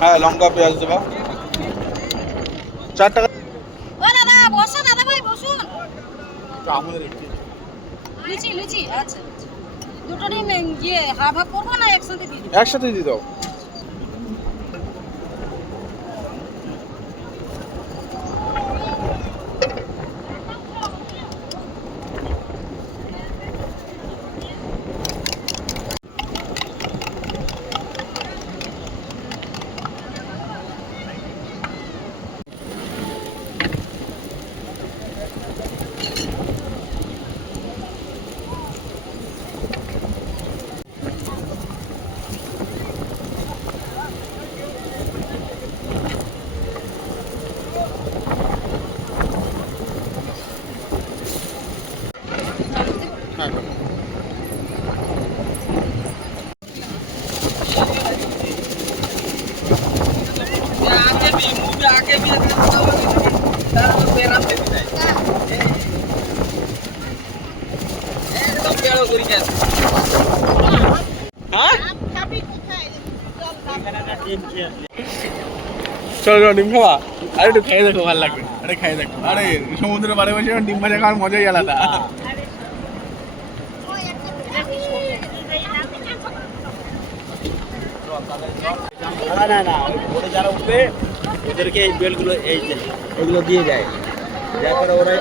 হ্যাঁ লঙ্কা পেঁয়াজ দেবা 4 টাকা। ও দাদা বসুন, দাদা ভাই বসুন। আমাদের লুচি লুচি, আচ্ছা দুটো ডিম ইয়ে হাফ হাফ করবো না একসাথে দিয়ে দেবো? একসাথে দিয়ে দাও। চলো চলো ডিম খাওয়া। আরে একটু খেয়ে দেখো, ভালো লাগবে। আরে খেয়ে দেখো, আরে সমুদ্রের পাড়ে বসে ডিম ভাজা খাওয়ার মজাই আলাদা। না না না, ওরা যারা উঠবে ওদেরকে এই বেলগুলো এই যে এগুলো দিয়ে যায়, যার পরে ওরা